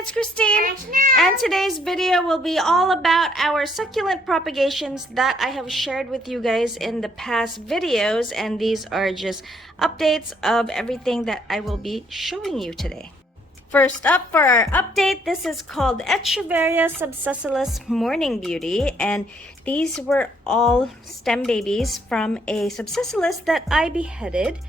it's Christine, and today's video will be all about our succulent propagations that I have shared with you guys in the past videos, and these are just updates of everything that I will be showing you today. First up for our update, this is called Echeveria Subscesseless Morning Beauty, and these were all stem babies from a Subscesseless that I beheaded.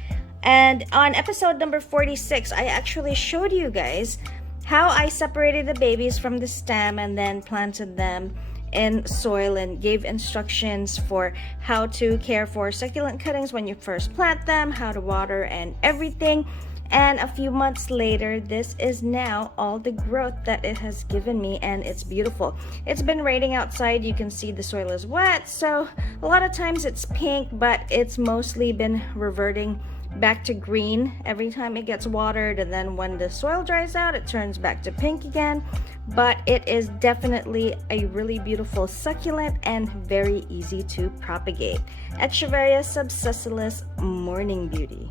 And on episode number 46, I actually showed you guys how I separated the babies from the stem and then planted them in soil and gave instructions for how to care for succulent cuttings when you first plant them, how to water and everything. And a few months later, this is now all the growth that it has given me, and it's beautiful. It's been raining outside. You can see the soil is wet, so a lot of times it's pink, but it's mostly been reverting back to green every time it gets watered, and then when the soil dries out it turns back to pink again. But it is definitely a really beautiful succulent and very easy to propagate. Echeveria Subscesseless Morning Beauty.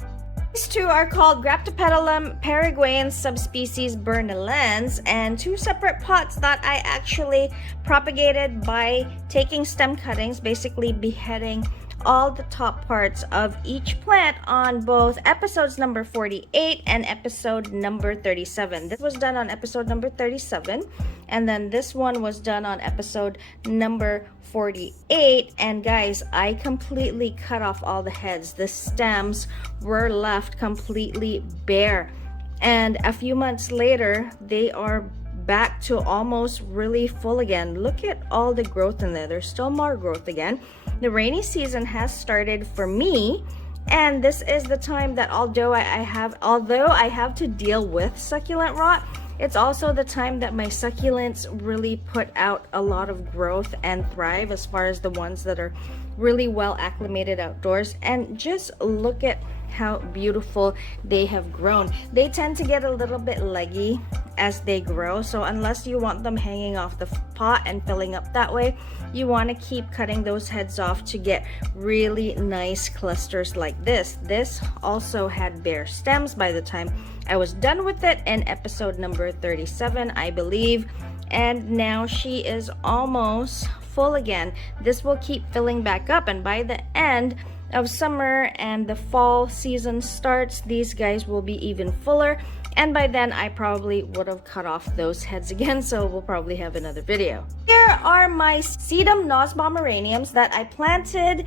These two are called Graptopetalum Paraguayan subspecies Bernalens, and two separate pots that I actually propagated by taking stem cuttings, basically beheading all the top parts of each plant on both episodes number 48 and episode number 37. This was done on episode number 37, and then this one was done on episode number 48. And guys, I completely cut off all the heads. The stems were left completely bare, and a few months later they are back to almost really full again. Look at all the growth in there. There's still more growth again. The rainy season has started for me, and this is the time that although I have to deal with succulent rot, it's also the time that my succulents really put out a lot of growth and thrive, as far as the ones that are really well acclimated outdoors. And just look at how beautiful they have grown. They tend to get a little bit leggy as they grow, so unless you want them hanging off the pot and filling up that way, you want to keep cutting those heads off to get really nice clusters like this. This also had bare stems by the time I was done with it in episode number 37, I believe, and now she is almost full again. This will keep filling back up, and by the end of summer and the fall season starts, these guys will be even fuller, and by then I probably would have cut off those heads again, so we'll probably have another video. Here are my Sedum Nosbom Uraniums that I planted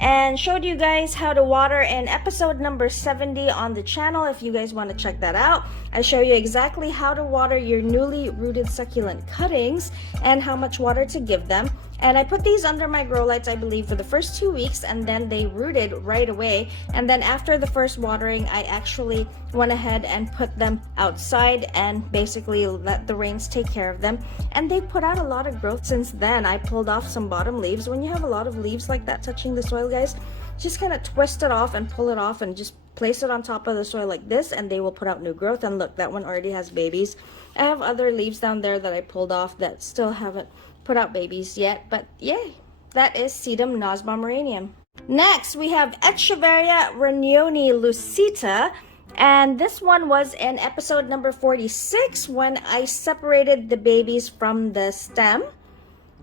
and showed you guys how to water in episode number 70 on the channel. If you guys want to check that out, I show you exactly how to water your newly rooted succulent cuttings and how much water to give them. And I put these under my grow lights, I believe, for the first 2 weeks, and then they rooted right away. And then after the first watering, I actually went ahead and put them outside and basically let the rains take care of them. And they put out a lot of growth since then. I pulled off some bottom leaves. When you have a lot of leaves like that touching the soil, guys, just kind of twist it off and pull it off and just place it on top of the soil like this, and they will put out new growth. And look, that one already has babies. I have other leaves down there that I pulled off that still haven't put out babies yet, but yay, that is Sedum Nosbom Uranium. Next, we have Echeveria Renyoni Lucita, and this one was in episode number 46 when I separated the babies from the stem,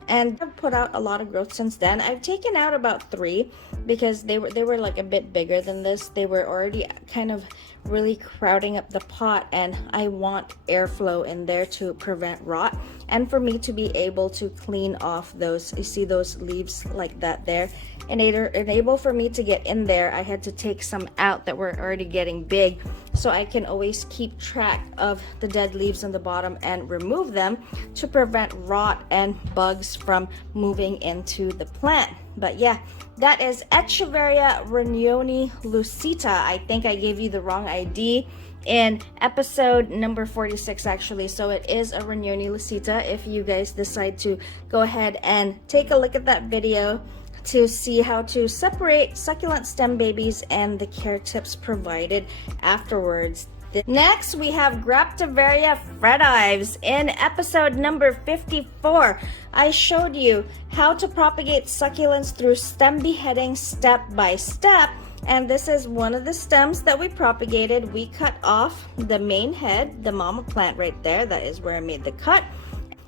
and I've put out a lot of growth since then. I've taken out about 3 because they were like a bit bigger than this. They were already kind of really crowding up the pot, and I want airflow in there to prevent rot and for me to be able to clean off those, you see those leaves like that there, and enable for me to get in there. I had to take some out that were already getting big, so I can always keep track of the dead leaves on the bottom and remove them to prevent rot and bugs from moving into the plant. But yeah, that is Echeveria Renyoni Lucita. I think I gave you the wrong ID in episode number 46 actually, so it is a Renyoni Lucita. If you guys decide to go ahead and take a look at that video to see how to separate succulent stem babies and the care tips provided afterwards. Next, we have Graptoveria Fretives. In episode number 54, I showed you how to propagate succulents through stem beheading step by step, And this is one of the stems that we propagated. We cut off the main head, the mama plant right there. That is where I made the cut.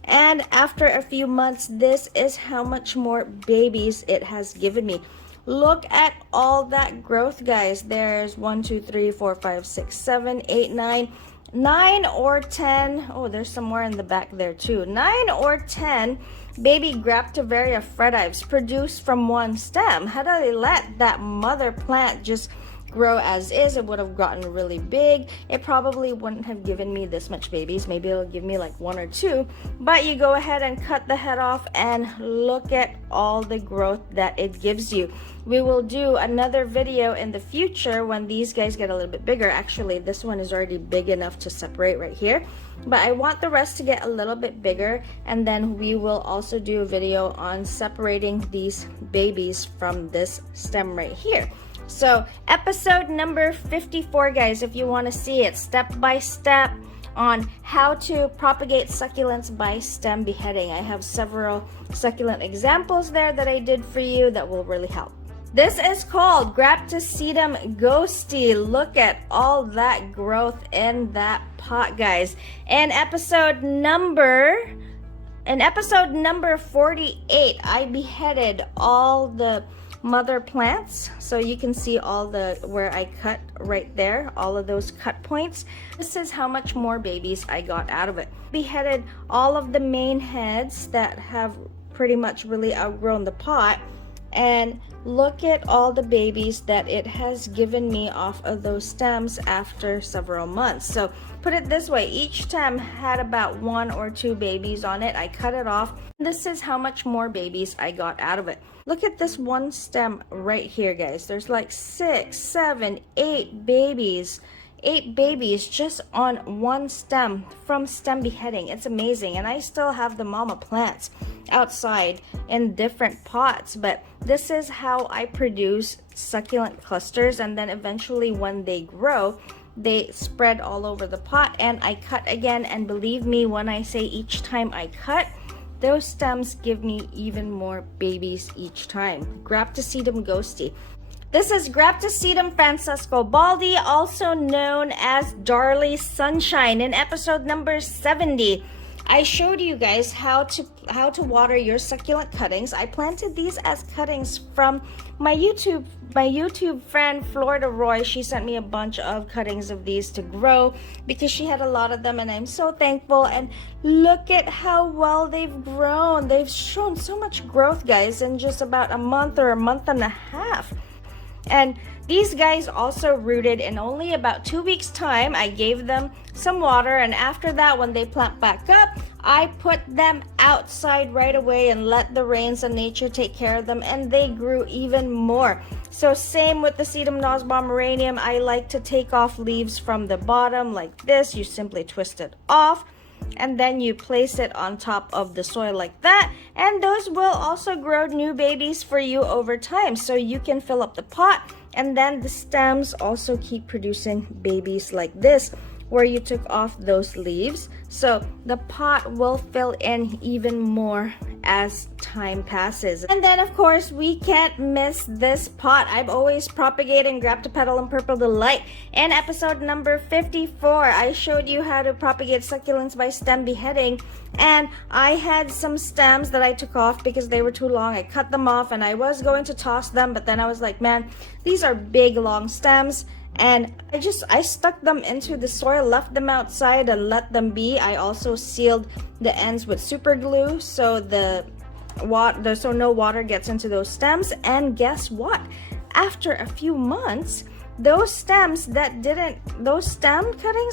And after a few months, this is how much more babies it has given me. Look at all that growth, guys. There's 1, 2, 3, 4, 5, 6, 7, 8, 9 or 10. Oh, there's some more in the back there too. 9 or 10 baby Graptoveria Fretives produced from one stem. Had I let that mother plant just grow as is, it would have gotten really big. It probably wouldn't have given me this much babies. Maybe it'll give me like 1 or 2, but you go ahead and cut the head off and look at all the growth that it gives you. We will do another video in the future when these guys get a little bit bigger. Actually, this one is already big enough to separate right here, but I want the rest to get a little bit bigger, and then we will also do a video on separating these babies from this stem right here. So episode number 54, guys, if you want to see it step by step on how to propagate succulents by stem beheading. I have several succulent examples there that I did for you that will really help. This is called Sedum ghosty. Look at all that growth in that pot, guys. In episode number 48, I beheaded all the mother plants, so you can see all the where I cut right there, all of those cut points. This is how much more babies I got out of it. Beheaded all of the main heads that have pretty much really outgrown the pot, and look at all the babies that it has given me off of those stems after several months. So put it this way, each stem had about 1 or 2 babies on it. I cut it off. This is how much more babies I got out of it. Look at this one stem right here, guys. There's like 6, 7, 8 babies. 8 babies just on one stem from stem beheading. It's amazing. And I still have the mama plants outside in different pots, but this is how I produce succulent clusters, and then eventually when they grow, they spread all over the pot, and I cut again. And believe me when I say each time I cut, those stems give me even more babies each time. Graptopetalum ghosty. This is Graptopetalum Baldi, also known as Darley Sunshine. In episode number 70, I showed you guys how to water your succulent cuttings. I planted these as cuttings from my YouTube friend Florida Roy. She sent me a bunch of cuttings of these to grow because she had a lot of them, and I'm so thankful. And look at how well they've grown. They've shown so much growth, guys, in just about a month or a month and a half. And these guys also rooted in only about 2 weeks time. I gave them some water, and after that, when they plant back up, I put them outside right away and let the rains and nature take care of them, and they grew even more. So same with the Sedum Nosbom Uranium. I like to take off leaves from the bottom like this. You simply twist it off, and then you place it on top of the soil like that, and those will also grow new babies for you over time. So you can fill up the pot, and then the stems also keep producing babies like this where you took off those leaves. So the pot will fill in even more as time passes. And then of course we can't miss this pot. I'm always propagating Graptopetalum Purple Delight. In episode number 54, I showed you how to propagate succulents by stem beheading, and I had some stems that I took off because they were too long. I cut them off and I was going to toss them, but then I was like, man, these are big long stems, and I stuck them into the soil, left them outside and let them be. I also sealed the ends with super glue so no water gets into those stems. And guess what? After a few months, those stem cuttings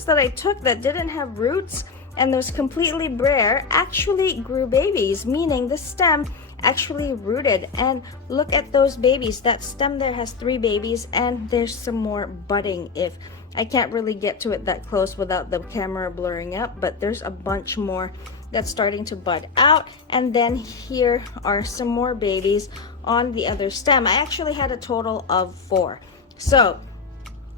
that I took that didn't have roots and those completely bare actually grew babies, meaning the stem actually rooted. And look at those babies. That stem there has 3 babies, and there's some more budding. If I can't really get to it that close without the camera blurring up, but there's a bunch more that's starting to bud out. And then here are some more babies on the other stem. I actually had a total of 4. So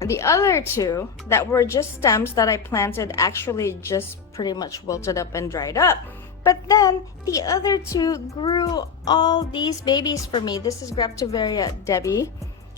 the other 2 that were just stems that I planted actually just pretty much wilted up and dried up. But then the other 2 grew all these babies for me. This is Graptoveria Debbie.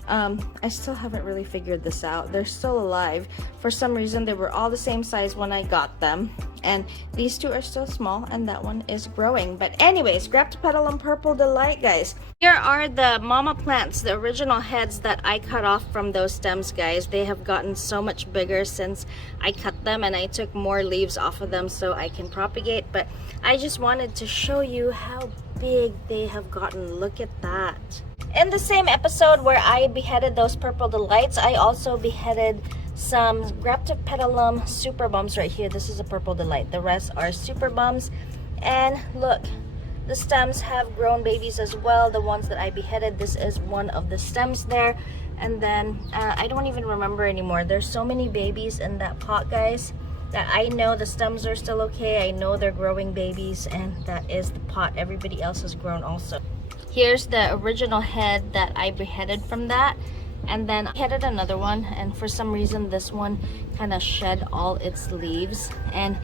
I still haven't really figured this out. They're still alive. For some reason, they were all the same size when I got them. And these two are still small, and that one is growing. But anyways, Graptopetalum Purple Delight, guys. Here are the mama plants, the original heads that I cut off from those stems, guys. They have gotten so much bigger since I cut them, and I took more leaves off of them so I can propagate. But I just wanted to show you how big they have gotten. Look at that. In the same episode where I beheaded those purple delights, I also beheaded some Graptopetalum super bums right here. This is a purple delight. The rest are super bums. And look, the stems have grown babies as well. The ones that I beheaded, this is one of the stems there. And then I don't even remember anymore. There's so many babies in that pot, guys, that I know the stems are still okay. I know they're growing babies, and that is the pot. Everybody else has grown also. Here's the original head that I beheaded from that, and then I beheaded another one, and for some reason this one kind of shed all its leaves, and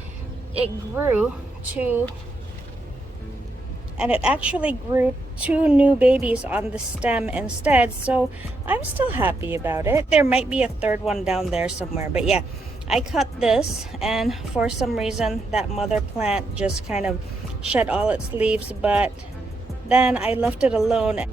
it grew to, and it actually grew 2 new babies on the stem instead, so I'm still happy about it. There might be a third one down there somewhere, but yeah, I cut this, and for some reason that mother plant just kind of shed all its leaves, but then I left it alone,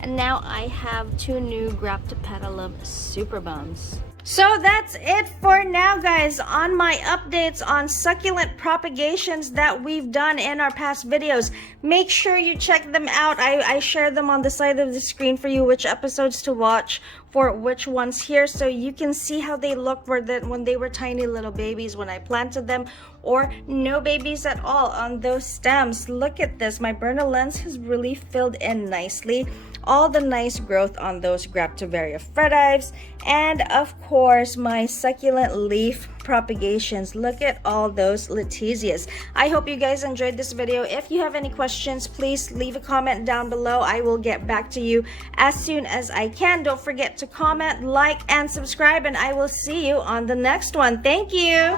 and now I have 2 new Graptopetalum super bums. So that's it for now, guys, on my updates on succulent propagations that we've done in our past videos. Make sure you check them out. I share them on the side of the screen for you, which episodes to watch for which ones here, so you can see how they look when they were tiny little babies when I planted them, or no babies at all on those stems. Look at this. My Berna lens has really filled in nicely. All the nice growth on those Graptoveria Fretives, and of course my succulent leaf propagations. Look at all those Letizia. I hope you guys enjoyed this video. If you have any questions, please leave a comment down below. I will get back to you as soon as I can. Don't forget to comment, like, and subscribe, and I will see you on the next one. Thank you.